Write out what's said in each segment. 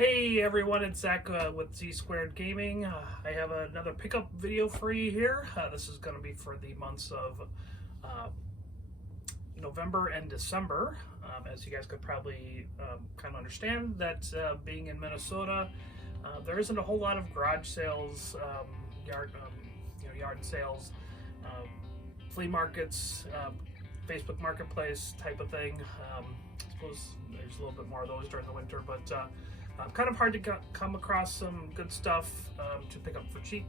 Hey everyone, it's Zach with Z Squared Gaming. I have another pickup video for you here. This is going to be for the months of November and December. As you guys could probably kind of understand, that being in Minnesota, there isn't a whole lot of garage sales, yard sales, flea markets, Facebook Marketplace type of thing. I suppose there's a little bit more of those during the winter, but kind of hard to come across some good stuff to pick up for cheap.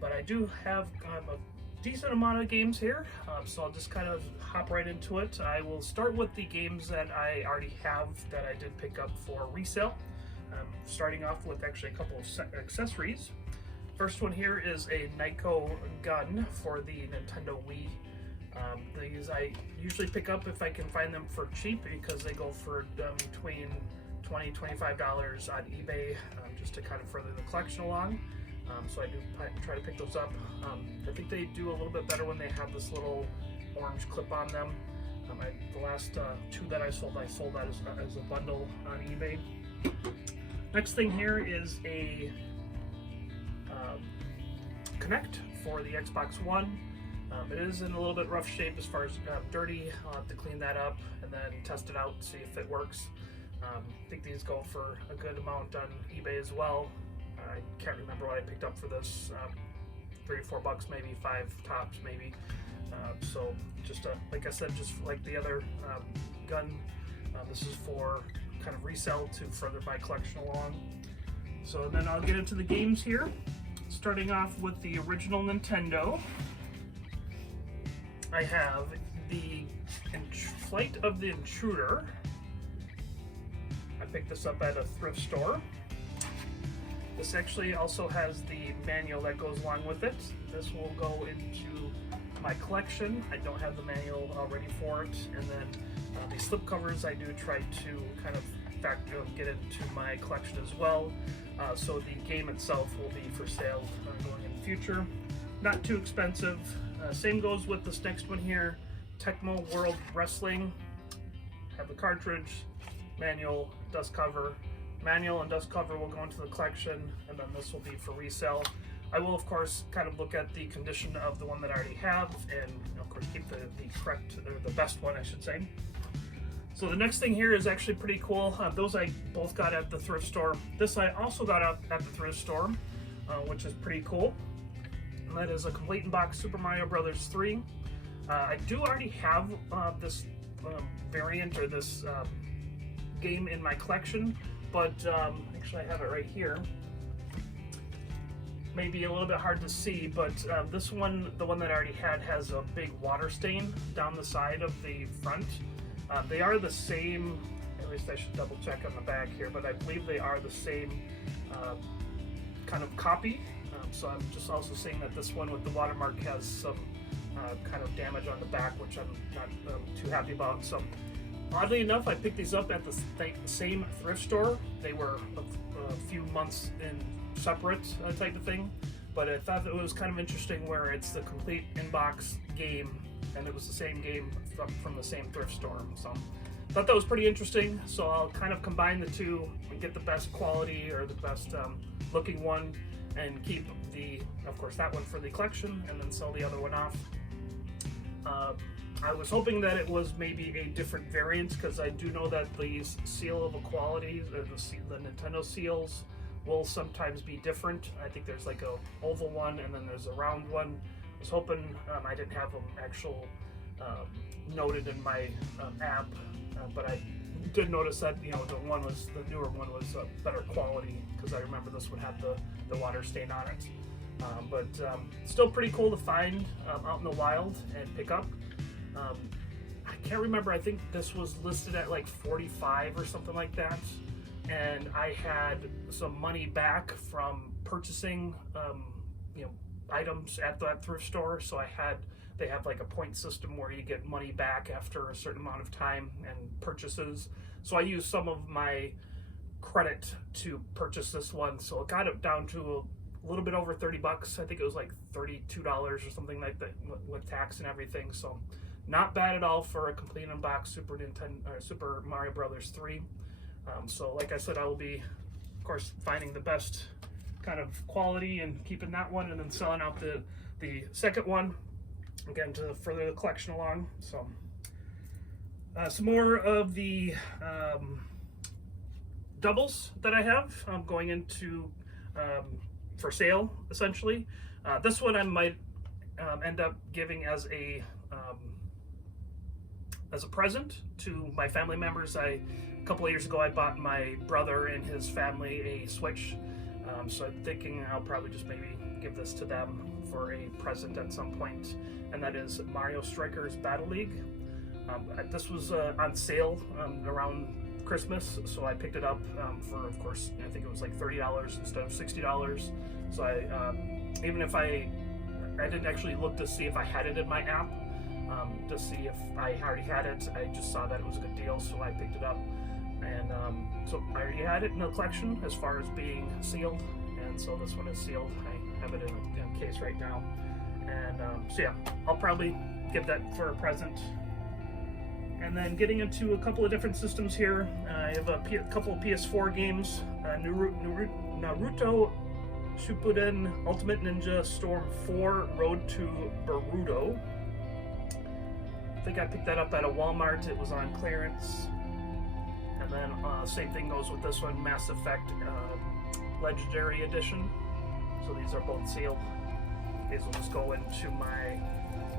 But I do have a decent amount of games here, so I'll just kind of hop right into it. I will start with the games that I already have that I did pick up for resale. Starting off with actually a couple of accessories. First one here is a Nyko gun for the Nintendo Wii. These I usually pick up if I can find them for cheap, because they go for between $20–$25 on eBay, just to kind of further the collection along. So I do try to pick those up. I think they do a little bit better when they have this little orange clip on them. The last two that I sold that as a bundle on eBay. Next thing here is a Kinect for the Xbox One. It is in a little bit rough shape as far as dirty. I'll have to clean that up and then test it out, see if it works. I think these go for a good amount on eBay as well. I can't remember what I picked up for this, $3 or $4 maybe, 5 tops maybe. So just like I said, just like the other gun, this is for kind of resell to further my collection along. So then I'll get into the games here, starting off with the original Nintendo. I have the Flight of the Intruder. I picked this up at a thrift store. This actually also has the manual that goes along with it. This will go into my collection. I don't have the manual ready for it. And then the slip covers I do try to kind of get into my collection as well. So the game itself will be for sale going in the future. Not too expensive. Same goes with this next one here, Tecmo World Wrestling. Have the cartridge, manual, dust cover. Manual and dust cover will go into the collection, and then this will be for resale. I will, of course, kind of look at the condition of the one that I already have, and of course keep the correct, or the best one, I should say. So the next thing here is actually pretty cool. Those I both got at the thrift store. This I also got at the thrift store, which is pretty cool. And that is a complete in box Super Mario Brothers 3. I do already have this variant, or this game in my collection, but actually I have it right here. Maybe a little bit hard to see, but this one, the one that I already had, has a big water stain down the side of the front. They are the same, at least I should double check on the back here, but I believe they are the same kind of copy. So I'm just also seeing that this one with the watermark has some kind of damage on the back, which I'm not too happy about. So oddly enough, I picked these up at the same thrift store. They were a few months in separate type of thing, but I thought it was kind of interesting where it's the complete in-box game, and it was the same game from the same thrift store. So I thought that was pretty interesting. So I'll kind of combine the two and get the best quality, or the best looking one, and keep of course that one for the collection, and then sell the other one off. I was hoping that it was maybe a different variant, because I do know that these seal of equality, or the Nintendo seals, will sometimes be different. I think there's like a oval one, and then there's a round one. I was hoping I didn't have them noted in my app, but I did notice that the newer one was better quality, because I remember this one had the water stain on it. But still pretty cool to find out in the wild and pick up. I can't remember, I think this was listed at like $45 or something like that, and I had some money back from purchasing items at that thrift store. So they have like a point system where you get money back after a certain amount of time and purchases. So I used some of my credit to purchase this one, so it got it down to a little bit over $30. I think it was like $32 or something like that with tax and everything. So not bad at all for a complete in box Super Mario Brothers 3. So like I said, I will be course, finding the best kind of quality and keeping that one, and then selling out the second one, again, to further the collection along. So some more of the doubles that I have going into for sale, essentially. This one I might end up giving as a present to my family members. A couple of years ago, I bought my brother and his family a Switch, so I'm thinking I'll probably just maybe give this to them for a present at some point, and that is Mario Strikers Battle League. This was on sale around Christmas, so I picked it up for, of course, I think it was like $30 instead of $60. So I, even if I didn't actually look to see if I had it in my app, to see if I already had it. I just saw that it was a good deal, so I picked it up. And so I already had it in the collection as far as being sealed, and so this one is sealed. I have it in a case right now. And so yeah, I'll probably get that for a present. And then getting into a couple of different systems here, I have a couple of PS4 games, Naruto Shippuden Ultimate Ninja Storm 4 Road to Boruto. I think I picked that up at a Walmart. It was on clearance. And then same thing goes with this one, Mass Effect Legendary Edition. So these are both sealed. These will just go into my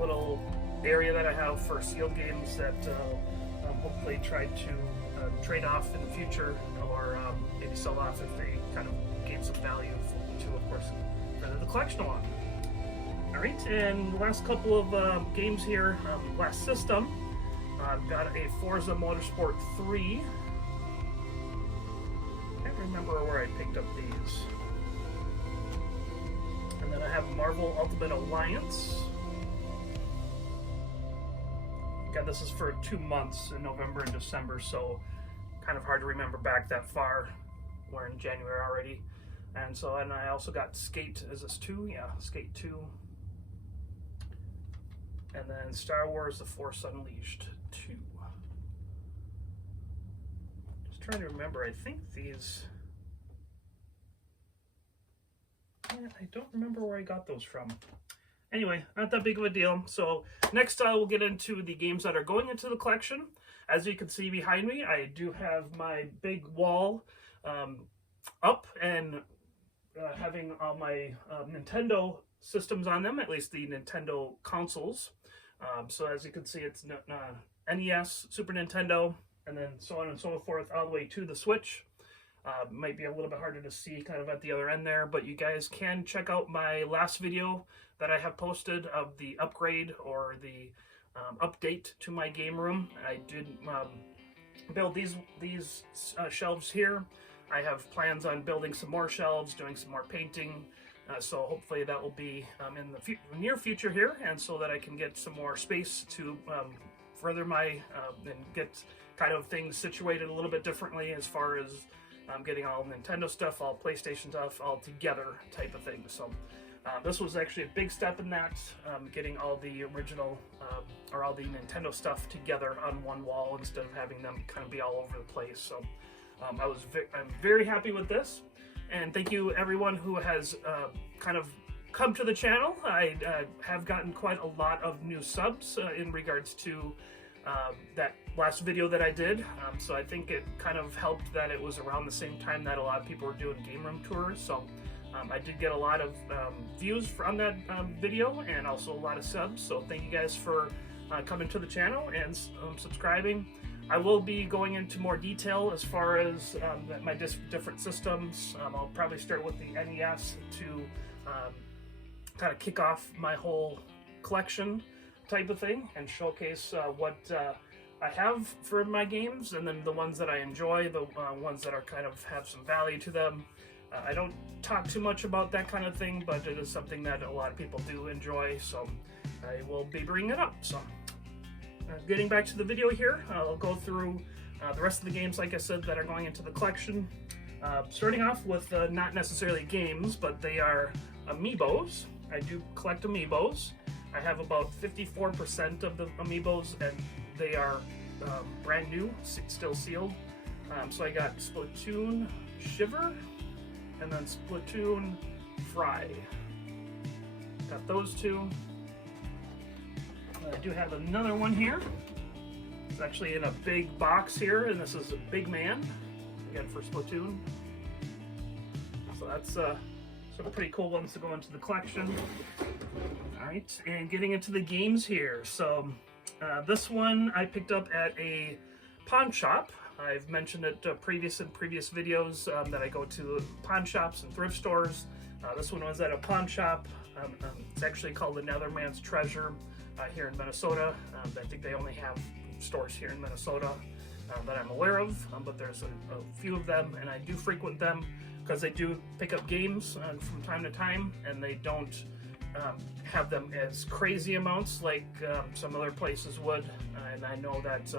little area that I have for sealed games that I'll hopefully try to trade off in the future, or maybe sell off if they kind of gain some value to, of course, further the collection along. All right, and the last couple of games here, last system, I've got a Forza Motorsport 3. I can't remember where I picked up these. And then I have Marvel Ultimate Alliance. God, this is for 2 months in November and December, so kind of hard to remember back that far. We're in January already. And so, and I also got Skate, is this 2? Yeah, Skate 2. And then Star Wars The Force Unleashed 2. Just trying to remember, I think these... Yeah, I don't remember where I got those from. Anyway, not that big of a deal. So next we'll get into the games that are going into the collection. As you can see behind me, I do have my big wall up and having all my Nintendo systems on them, at least the Nintendo consoles. So as you can see, it's NES, Super Nintendo, and then so on and so forth, all the way to the Switch. Might be a little bit harder to see kind of at the other end there, but you guys can check out my last video that I have posted of the upgrade or the update to my game room. I did build these shelves here. I have plans on building some more shelves, doing some more painting, so hopefully that will be in the near future here, and so that I can get some more space to further my and get kind of things situated a little bit differently as far as getting all Nintendo stuff, all PlayStation stuff, all together type of thing. So this was actually a big step in that, getting all the original or all the Nintendo stuff together on one wall instead of having them kind of be all over the place. So I'm very happy with this, and thank you everyone who has kind of come to the channel. I have gotten quite a lot of new subs in regards to that last video that I did, so I think it kind of helped that it was around the same time that a lot of people were doing game room tours. So I did get a lot of views from that video, and also a lot of subs, so thank you guys for coming to the channel and subscribing. I will be going into more detail as far as my different systems. I'll probably start with the NES to kind of kick off my whole collection type of thing and showcase what I have for my games, and then the ones that I enjoy, the ones that are kind of have some value to them. I don't talk too much about that kind of thing, but it is something that a lot of people do enjoy, so I will be bringing it up. So getting back to the video here, I'll go through the rest of the games, like I said, that are going into the collection. Starting off with not necessarily games, but they are amiibos. I do collect amiibos. I have about 54% of the amiibos, and they are brand new, still sealed. So I got Splatoon Shiver, and then Splatoon Fry. Got those two. I do have another one here. It's actually in a big box here, and this is a Big Man, again for Splatoon. So that's some pretty cool ones to go into the collection. All right, and getting into the games here. So this one I picked up at a pawn shop. I've mentioned it in previous videos that I go to pawn shops and thrift stores. This one was at a pawn shop. It's actually called the Netherman's Treasure here in Minnesota. I think they only have stores here in Minnesota that I'm aware of, but there's a few of them, and I do frequent them because they do pick up games from time to time, and they don't have them as crazy amounts like some other places would. And I know that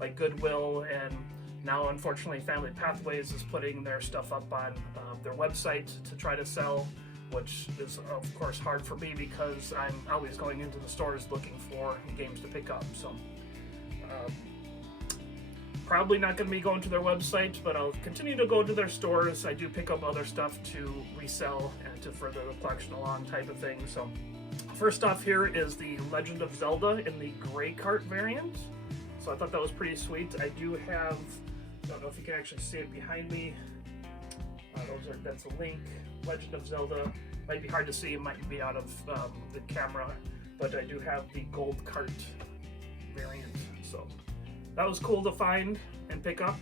like Goodwill and now unfortunately Family Pathways is putting their stuff up on their website to try to sell, which is of course hard for me because I'm always going into the stores looking for games to pick up. So probably not going to be going to their website, but I'll continue to go to their stores. I do pick up other stuff to resell and to further the collection along type of thing. So first off here is the Legend of Zelda in the gray cart variant. So I thought that was pretty sweet. I do have, I don't know if you can actually see it behind me. That's a Link, Legend of Zelda. Might be hard to see, it might be out of the camera, but I do have the gold cart variant. So that was cool to find and pick up.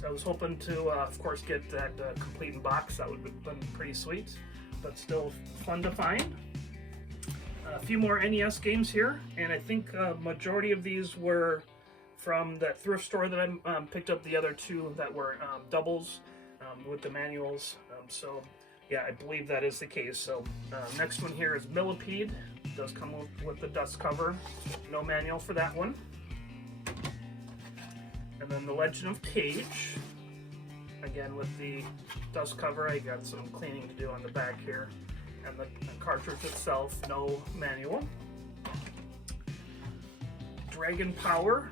So I was hoping to, of course, get that complete in box. That would have been pretty sweet, but still fun to find. A few more NES games here, and I think majority of these were from that thrift store that I picked up. The other two that were doubles with the manuals. So yeah, I believe that is the case. So next one here is Millipede. It does come with the dust cover. No manual for that one. And then the Legend of Cage, again with the dust cover. I got some cleaning to do on the back here. And the cartridge itself, no manual. Dragon Power.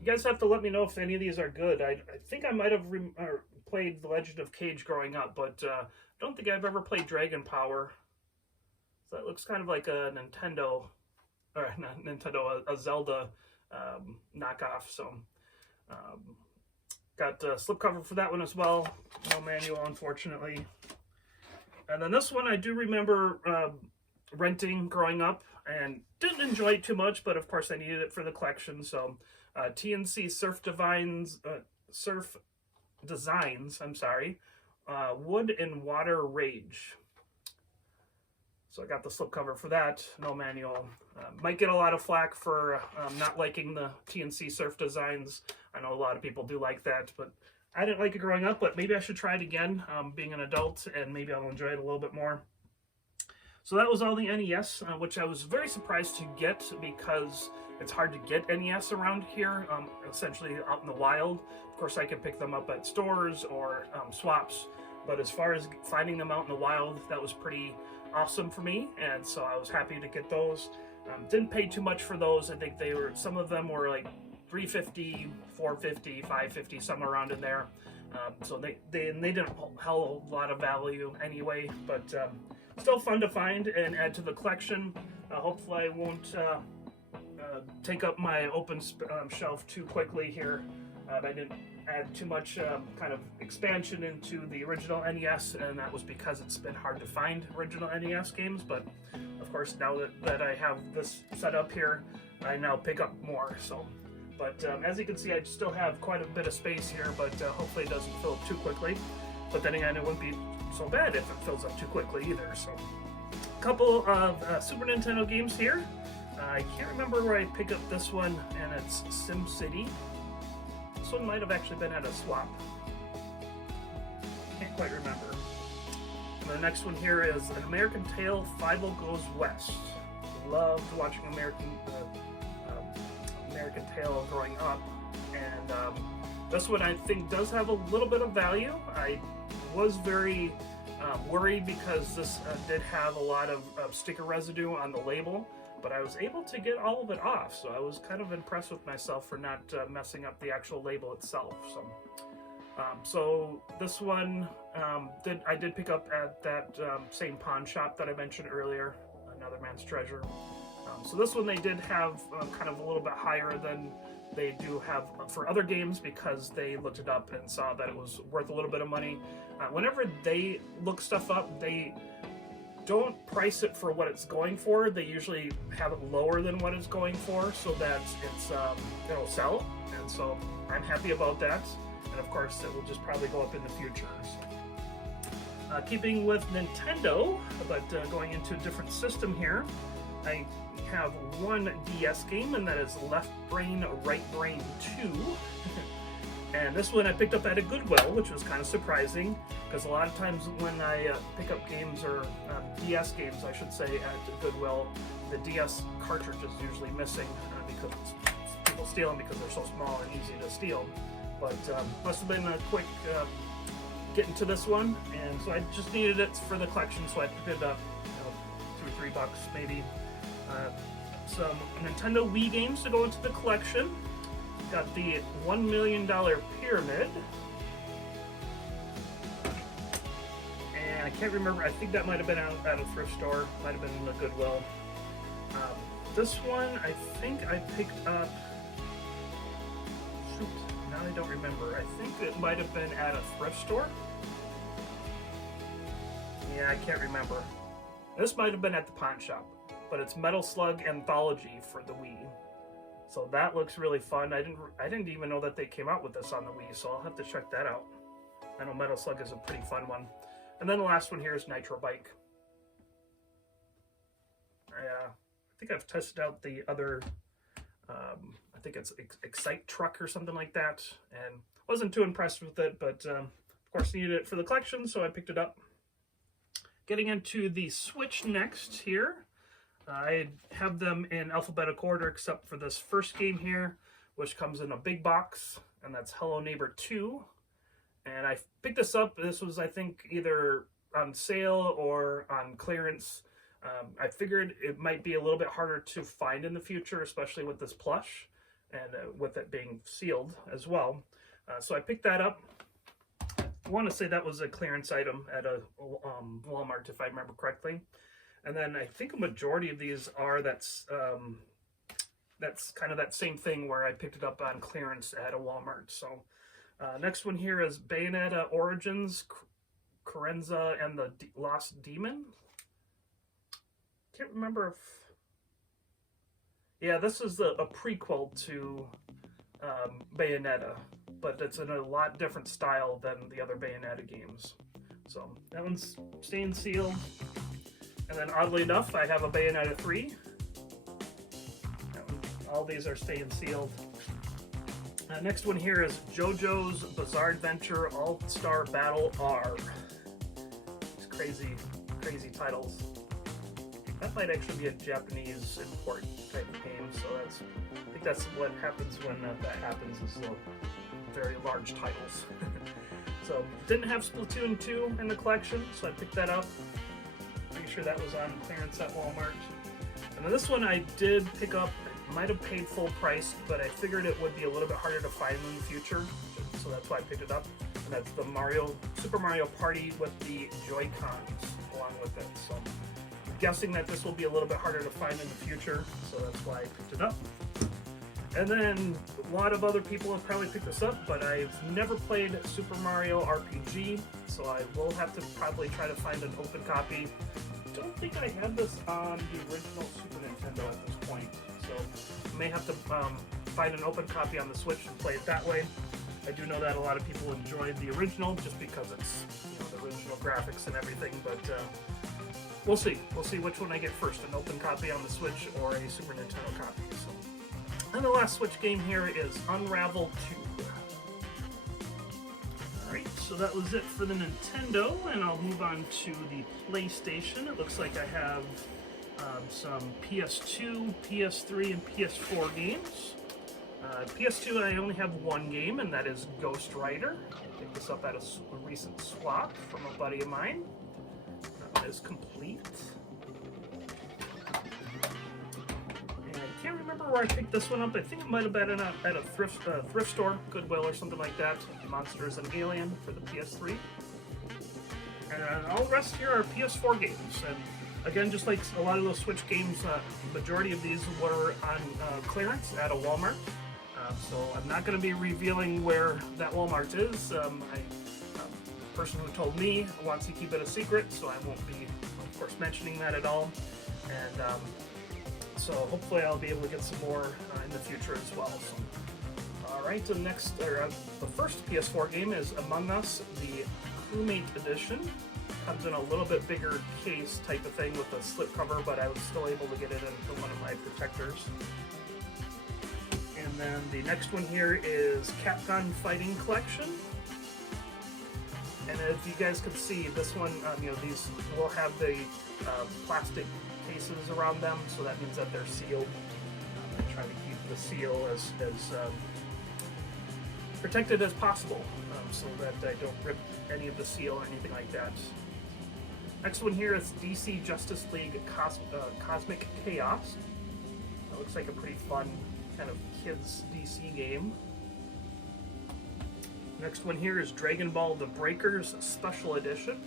You guys have to let me know if any of these are good. I think I might have played The Legend of Cage growing up, but I don't think I've ever played Dragon Power. So that looks kind of like a Nintendo, or not Nintendo, a Zelda knockoff. So got a slipcover for that one as well. No manual, unfortunately. And then this one I do remember renting growing up and didn't enjoy it too much, but of course I needed it for the collection. So TNC Surf Designs, Wood and Water Rage. So I got the slipcover for that, no manual. Might get a lot of flack for not liking the TNC Surf Designs. I know a lot of people do like that, but I didn't like it growing up, but maybe I should try it again being an adult, and maybe I'll enjoy it a little bit more. So that was all the NES, which I was very surprised to get because it's hard to get NES around here, essentially out in the wild. Of course, I can pick them up at stores or swaps, but as far as finding them out in the wild, that was pretty awesome for me, and so I was happy to get those. Didn't pay too much for those. I think some of them were like $3.50, $4.50, $5.50, somewhere around in there. So they didn't hold a lot of value anyway, but still fun to find and add to the collection. Hopefully I won't take up my open shelf too quickly here. I didn't add too much kind of expansion into the original NES, and that was because it's been hard to find original NES games. But of course, now that I have this set up here, I now pick up more. So, but as you can see, I still have quite a bit of space here, but hopefully it doesn't fill up too quickly. But then again, it wouldn't be so bad if it fills up too quickly either. So, a couple of Super Nintendo games here. I can't remember where I picked up this one, and it's SimCity. This one might have actually been at a swap. Can't quite remember. And the next one here is An American Tail, Fievel Goes West. Loved watching American Tail growing up, and this one I think does have a little bit of value. I was very worried because this did have a lot of sticker residue on the label, but I was able to get all of it off, so I was kind of impressed with myself for not messing up the actual label itself. So So this one I did pick up at that same pawn shop that I mentioned earlier, Another Man's Treasure. So this one they did have kind of a little bit higher than they do have for other games, because they looked it up and saw that it was worth a little bit of money. Whenever they look stuff up, they don't price it for what it's going for. They usually have it lower than what it's going for, so that it'll sell. And so I'm happy about that. And of course, it will just probably go up in the future. So, keeping with Nintendo, but going into a different system here, I have one DS game, and that is Left Brain, Right Brain 2. And this one I picked up at a Goodwill, which was kind of surprising, because a lot of times when I pick up games, or DS games, I should say, at Goodwill, the DS cartridge is usually missing because people steal them because they're so small and easy to steal. But must have been a quick getting to this one, and so I just needed it for the collection, so I picked it up, $2 or $3 maybe. Some Nintendo Wii games to go into the collection. Got the $1 Million Pyramid. And I can't remember, I think that might have been out at a thrift store, might have been in the Goodwill. This one, I think I picked up, shoot, now I don't remember. I think it might have been at a thrift store. Yeah, I can't remember. This might have been at the pawn shop, but it's Metal Slug Anthology for the Wii. So that looks really fun. I didn't even know that they came out with this on the Wii, so I'll have to check that out. I know Metal Slug is a pretty fun one. And then the last one here is Nitro Bike. I think I've tested out the other, I think it's Excite Truck or something like that, and wasn't too impressed with it, but of course needed it for the collection, so I picked it up. Getting into the Switch next here. I have them in alphabetical order except for this first game here, which comes in a big box, and that's Hello Neighbor 2. And I picked this up. This was, I think, either on sale or on clearance. I figured it might be a little bit harder to find in the future, especially with this plush, and with it being sealed as well. So I picked that up. I want to say that was a clearance item at a Walmart, if I remember correctly. And then I think a majority of these are that's kind of that same thing where I picked it up on clearance at a Walmart. So next one here is Bayonetta Origins, Carenza and the Lost Demon. Can't remember if... Yeah, this is a prequel to Bayonetta, but it's in a lot different style than the other Bayonetta games. So that one's staying sealed. And then oddly enough, I have a Bayonetta 3. All these are staying sealed. Next one here is JoJo's Bizarre Adventure All-Star Battle R. It's crazy, crazy titles. That might actually be a Japanese import type of game, so I think that's what happens when that happens, is very large titles. So, didn't have Splatoon 2 in the collection, so I picked that up. Pretty sure that was on clearance at Walmart. And then this one I did pick up. Might have paid full price, but I figured it would be a little bit harder to find in the future, so that's why I picked it up. And that's the Super Mario Party with the Joy-Cons along with it. So I'm guessing that this will be a little bit harder to find in the future, so that's why I picked it up. And then a lot of other people have probably picked this up, but I've never played Super Mario RPG, so I will have to probably try to find an open copy. I don't think I have this on the original Super Nintendo at this point. So I may have to find an open copy on the Switch and play it that way. I do know that a lot of people enjoyed the original just because it's the original graphics and everything, but we'll see. We'll see which one I get first, an open copy on the Switch or a Super Nintendo copy. So. And the last Switch game here is Unravel 2. Alright, so that was it for the Nintendo, and I'll move on to the PlayStation. It looks like I have some PS2, PS3, and PS4 games. PS2, I only have one game, and that is Ghost Rider. I picked this up at a recent swap from a buddy of mine. That one is complete. And I can't remember where I picked this one up. I think it might have been at a thrift store, Goodwill or something like that. Monsters and Alien for the PS3. And all the rest here are PS4 games. And again, just like a lot of those Switch games, majority of these were on clearance at a Walmart. So I'm not going to be revealing where that Walmart is. The person who told me wants to keep it a secret, so I won't be, of course, mentioning that at all. And so hopefully I'll be able to get some more in the future as well. So, all right, the first PS4 game is Among Us, the Crewmate Edition. Comes in a little bit bigger case type of thing with a slip cover, but I was still able to get it into one of my protectors. And then the next one here is Capgun Fighting Collection. And as you guys can see, this one, these will have the plastic cases around them, so that means that they're sealed. I try to keep the seal as protected as possible, so that I don't rip any of the seal or anything like that. Next one here is DC Justice League Cosmic Chaos. That looks like a pretty fun kind of kids DC game. Next one here is Dragon Ball The Breakers Special Edition.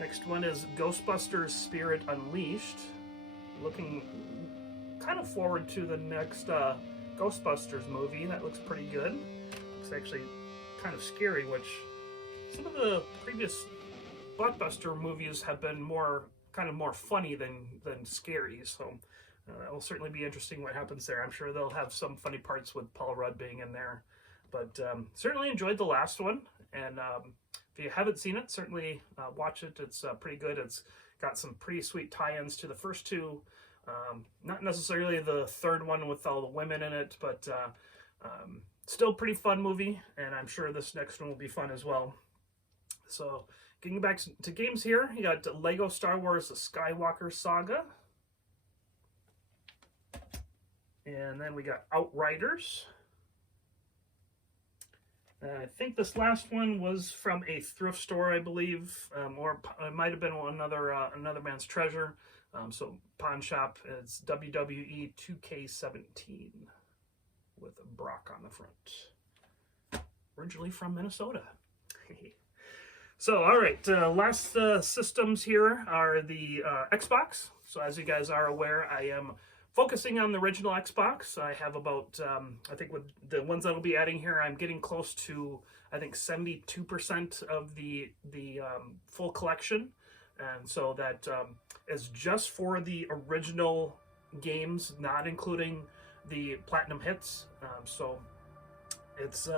Next one is Ghostbusters Spirit Unleashed. Looking kind of forward to the next Ghostbusters movie. That looks pretty good. Looks actually kind of scary, which some of the previous blockbuster movies have been more funny than scary. So it will certainly be interesting what happens there. I'm sure they'll have some funny parts with Paul Rudd being in there. But certainly enjoyed the last one. And if you haven't seen it, certainly watch it. It's pretty good. It's got some pretty sweet tie-ins to the first two. Not necessarily the third one with all the women in it, but still pretty fun movie. And I'm sure this next one will be fun as well. So getting back to games here, you got Lego Star Wars The Skywalker Saga. And then we got Outriders. I think this last one was from a thrift store, I believe, or it might have been another man's treasure. So pawn shop. It's WWE 2K17 with Brock on the front. Originally from Minnesota. So, all right, last systems here are the Xbox. So as you guys are aware, I am focusing on the original Xbox. I have about, I think with the ones that I'll be adding here, I'm getting close to, I think, 72% of the full collection. And so that is just for the original games, not including the Platinum hits. So it's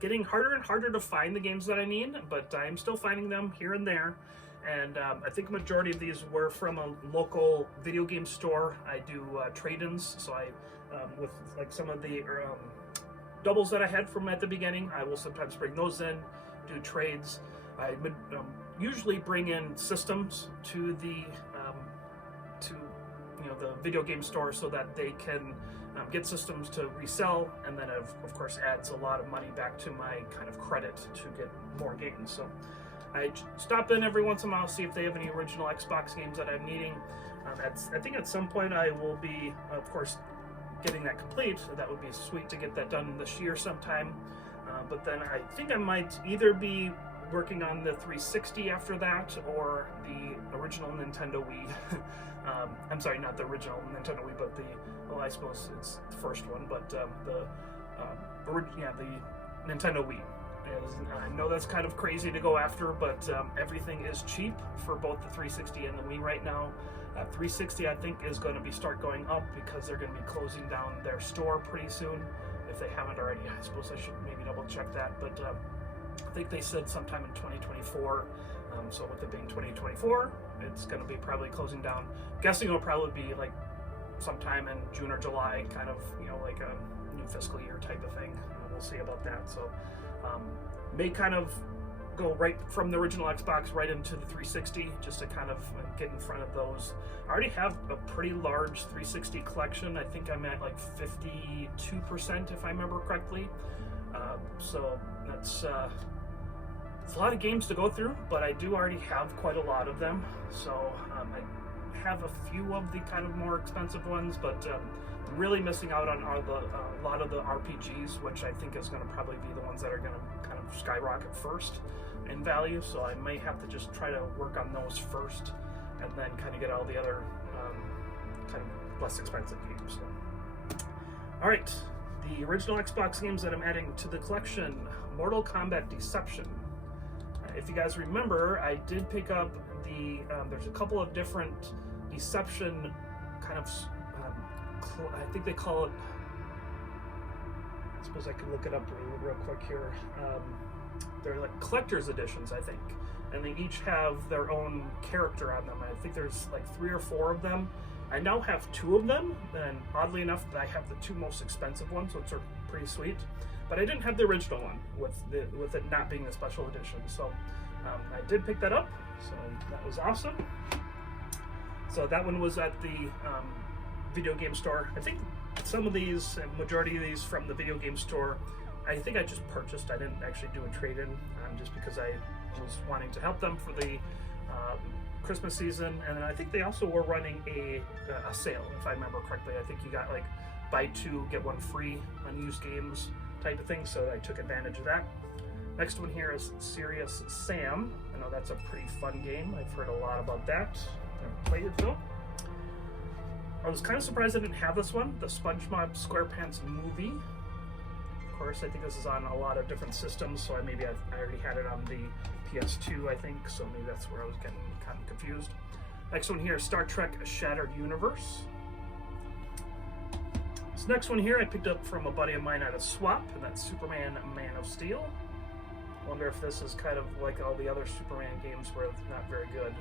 getting harder and harder to find the games that I need, but I'm still finding them here and there. And I think a majority of these were from a local video game store. I do trade-ins, so I, with like some of the doubles that I had from at the beginning, I will sometimes bring those in, do trades. I would usually bring in systems to the the video game store so that they can get systems to resell, and then of course adds a lot of money back to my kind of credit to get more games. So I stop in every once in a while, see if they have any original Xbox games that I'm needing. I think at some point I will be, of course, getting that complete. So that would be sweet to get that done this year sometime. But then I think I might either be working on the 360 after that, or the original Nintendo Wii. I'm sorry, not the original Nintendo Wii, but I suppose it's the first one, but the Nintendo Wii. I know that's kind of crazy to go after, but everything is cheap for both the 360 and the Wii right now. 360, I think, is going to start going up because they're going to be closing down their store pretty soon, if they haven't already. I suppose I should maybe double check that, but I think they said sometime in 2024. So with it being 2024, it's going to be probably closing down. I'm guessing it'll probably be like sometime in June or July, kind of, like a new fiscal year type of thing. We'll see about that. So may kind of go right from the original Xbox right into the 360, just to kind of get in front of those. I already have a pretty large 360 collection. I think I'm at like 52%, if I remember correctly. So that's it's a lot of games to go through, but I do already have quite a lot of them. So have a few of the kind of more expensive ones, but really missing out on a lot of the RPGs, which I think is going to probably be the ones that are going to kind of skyrocket first in value. So I may have to just try to work on those first, and then kind of get all the other kind of less expensive games. So. All right, the original Xbox games that I'm adding to the collection: Mortal Kombat Deception. If you guys remember, I did pick up the, there's a couple of different Deception kind of, I think they call it, I suppose I can look it up real quick here. They're like collector's editions, I think. And they each have their own character on them. I think there's like 3 or 4 of them. I now have 2 of them, and oddly enough, I have the 2 most expensive ones, which are pretty sweet. But I didn't have the original one with it not being the special edition. So I did pick that up, so that was awesome. So that one was at the video game store. I think some of these, and majority of these from the video game store, I think I just purchased. I didn't actually do a trade-in, just because I was wanting to help them for the Christmas season. And then I think they also were running a sale, if I remember correctly. I think you got like buy 2 get 1 free unused games type of thing, so I took advantage of that. Next one here is Serious Sam. I know that's a pretty fun game. I've heard a lot about that. I've played it though. I was kind of surprised I didn't have this one, the SpongeBob SquarePants movie. Of course, I think this is on a lot of different systems, so I already had it on the PS2, I think, so maybe that's where I was getting kind of confused. Next one here, Star Trek Shattered Universe. This next one here I picked up from a buddy of mine at a swap, and that's Superman Man of Steel. I wonder if this is kind of like all the other Superman games where it's not very good.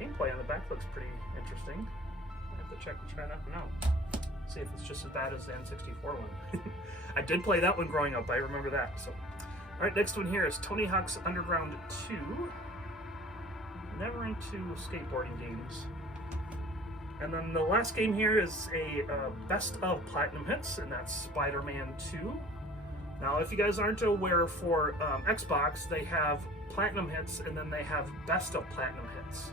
Gameplay on the back looks pretty interesting. I have to try that one out. See if it's just as bad as the N64 one. I did play that one growing up, I remember that. So, all right, next one here is Tony Hawk's Underground 2. Never into skateboarding games. And then the last game here is a best of Platinum Hits, and that's Spider-Man 2. Now, if you guys aren't aware, for Xbox, they have Platinum Hits, and then they have best of Platinum Hits.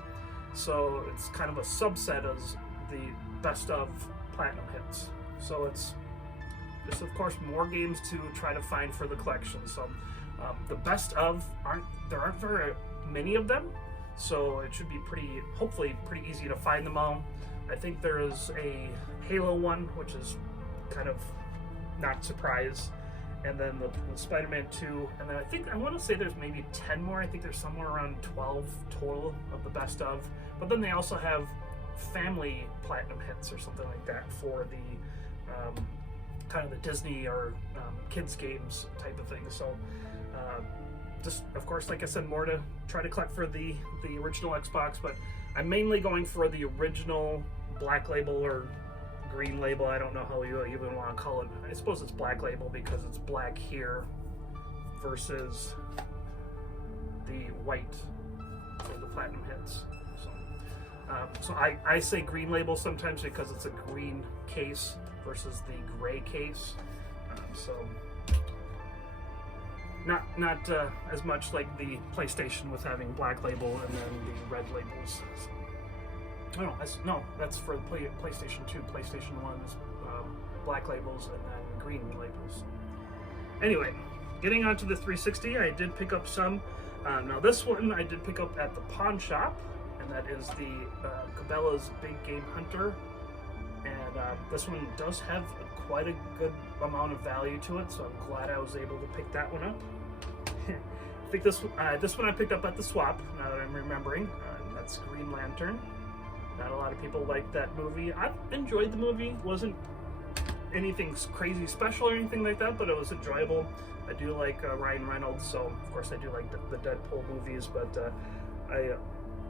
So it's kind of a subset of the best of Platinum Hits. So it's just, of course, more games to try to find for the collection. So the best of there aren't very many of them, so it should be hopefully pretty easy to find them all. I think there is a Halo one, which is kind of not surprise, and then the Spider-Man 2, and then I want to say there's maybe 10 more. I think there's somewhere around 12 total of the best of, but then they also have family Platinum Hits or something like that for the kind of the Disney or kids games type of thing. So just, of course, like I said, more to try to collect for the original Xbox, but I'm mainly going for the original Black Label or Green Label. I don't know how you even want to call it. I suppose it's Black Label because it's black here versus the white for the Platinum Hits. So I say Green Label sometimes because it's a green case versus the gray case. So not as much like the PlayStation with having Black Label and then the red labels. That's for PlayStation 2. PlayStation 1 is black labels and then green labels. Anyway, getting on to the 360, I did pick up some. Now this one I did pick up at the pawn shop, and that is the Cabela's Big Game Hunter. And this one does have quite a good amount of value to it, so I'm glad I was able to pick that one up. I think this one I picked up at the swap, now that I'm remembering. That's Green Lantern. Not a lot of people like that movie. I enjoyed the movie. Wasn't anything crazy special or anything like that, but it was enjoyable. I do like Ryan Reynolds, so of course I do like the Deadpool movies, but I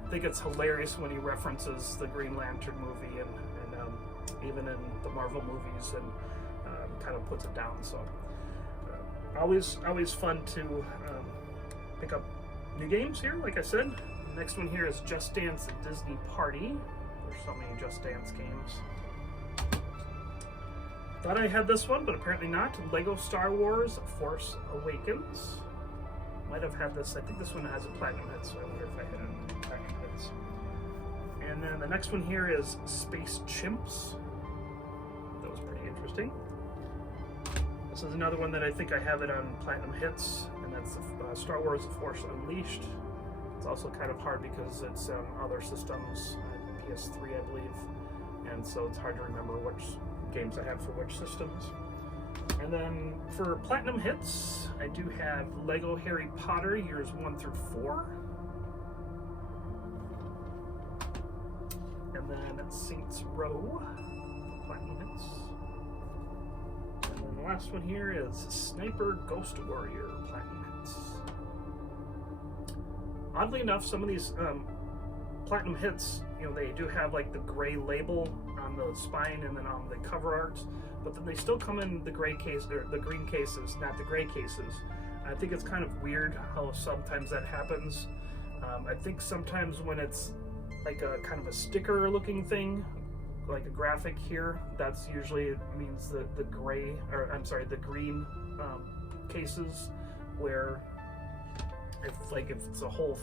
think it's hilarious when he references the Green Lantern movie and even in the Marvel movies, and kind of puts it down. So always fun to pick up new games here, like I said. Next one here is Just Dance Disney Party. There's so many Just Dance games. Thought I had this one, but apparently not. Lego Star Wars Force Awakens. Might have had this. I think this one has a Platinum Hit, so I wonder if I hit a Platinum Hits. And then the next one here is Space Chimps. That was pretty interesting. This is another one that I think I have it on Platinum Hits, and that's Star Wars The Force Unleashed. It's also kind of hard because it's on other systems, PS3 I believe, and so it's hard to remember which games I have for which systems. And then for Platinum Hits, I do have Lego Harry Potter Years 1 through 4. And then Saints Row for Platinum Hits. And then the last one here is Sniper Ghost Warrior Platinum Hits. Oddly enough, some of these Platinum Hits, you know, they do have like the gray label on the spine and then on the cover art, but then they still come in the gray case, or the green cases, not the gray cases. I think it's kind of weird how sometimes that happens. I think sometimes when it's like a kind of a sticker looking thing, like a graphic here, that's usually means the gray, or I'm sorry, the green cases, where if it's a whole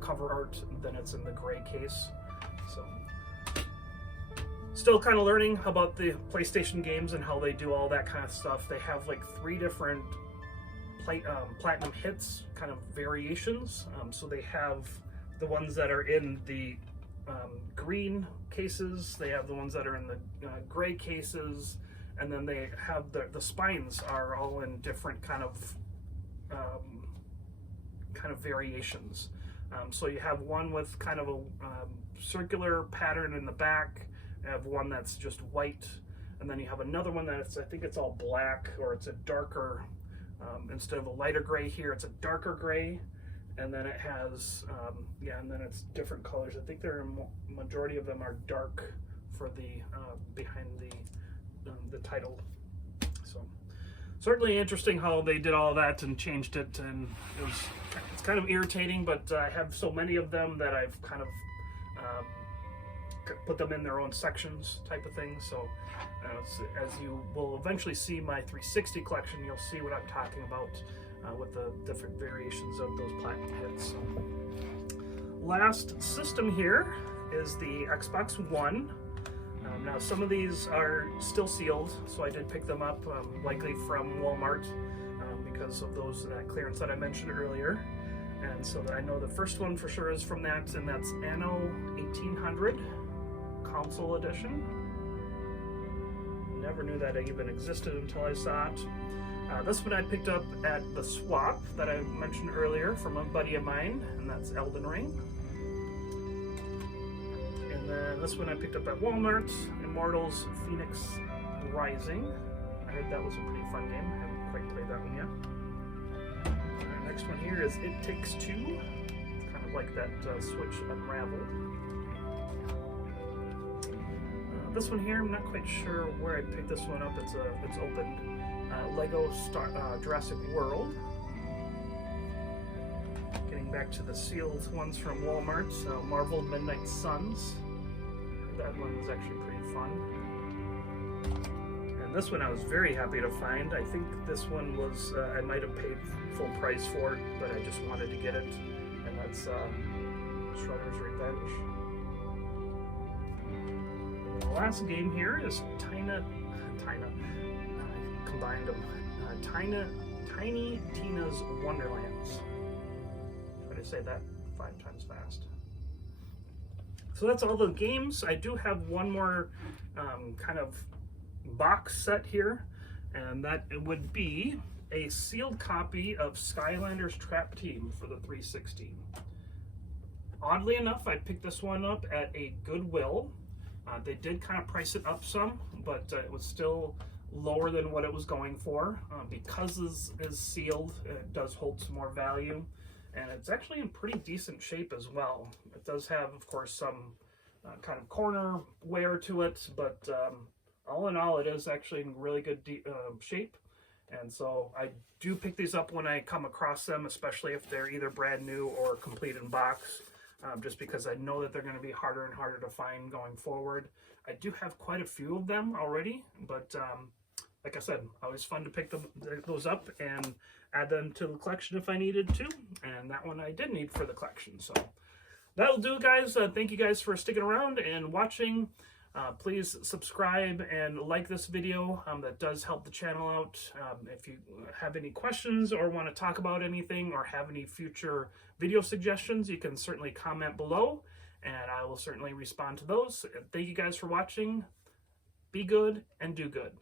cover art, then it's in the gray case. So still kind of learning about the PlayStation games and how they do all that kind of stuff. They have like 3 different Platinum Hits kind of variations. So they have the ones that are in the green cases, they have the ones that are in the gray cases, and then they have the spines are all in different kind of variations. So you have one with kind of a circular pattern in the back, you have one that's just white, and then you have another one that's, I think it's all black, or it's a darker, instead of a lighter gray here, it's a darker gray, and then it has, and then it's different colors. I think majority of them are dark for the, behind the title. So certainly interesting how they did all that and changed it, and it's kind of irritating, but I have so many of them that I've kind of put them in their own sections type of thing. So as you will eventually see my 360 collection, you'll see what I'm talking about with the different variations of those Platinum Hits. So, last system here is the Xbox One. Now some of these are still sealed, so I did pick them up likely from Walmart because of that clearance that I mentioned earlier. And so I know the first one for sure is from that, and that's Anno 1800 Console Edition. Never knew that even existed until I saw it. This one I picked up at the swap that I mentioned earlier from a buddy of mine, and that's Elden Ring. And then this one I picked up at Walmart, Immortals Phoenix Rising. I heard that was a pretty fun game. I haven't quite played that one yet. Next one here is It Takes Two. It's kind of like that Switch Unraveled. This one here, I'm not quite sure where I picked this one up. It's opened. Lego Jurassic World. Getting back to the sealed ones from Walmart. Marvel Midnight Suns. That one was actually pretty fun. And this one I was very happy to find. I think this one was, I might have paid full price for it, but I just wanted to get it. And that's Shredder's Revenge. And the last game here is combined them. Tiny Tina's Wonderlands. Try to say that 5 times fast. So that's all the games. I do have one more kind of box set here, and that it would be a sealed copy of Skylanders Trap Team for the 360. Oddly enough, I picked this one up at a Goodwill. They did kind of price it up some, but it was still lower than what it was going for. Because this is sealed, it does hold some more value, and it's actually in pretty decent shape as well. It does have, of course, some kind of corner wear to it, but all in all, it is actually in really good shape. And so I do pick these up when I come across them, especially if they're either brand new or complete in box, just because I know that they're going to be harder and harder to find going forward. I do have quite a few of them already, but like I said, always fun to pick those up and add them to the collection if I needed to. And that one I did need for the collection. So that'll do, guys. Thank you guys for sticking around and watching. Please subscribe and like this video. That does help the channel out. If you have any questions or want to talk about anything or have any future video suggestions, you can certainly comment below and I will certainly respond to those. Thank you guys for watching. Be good and do good.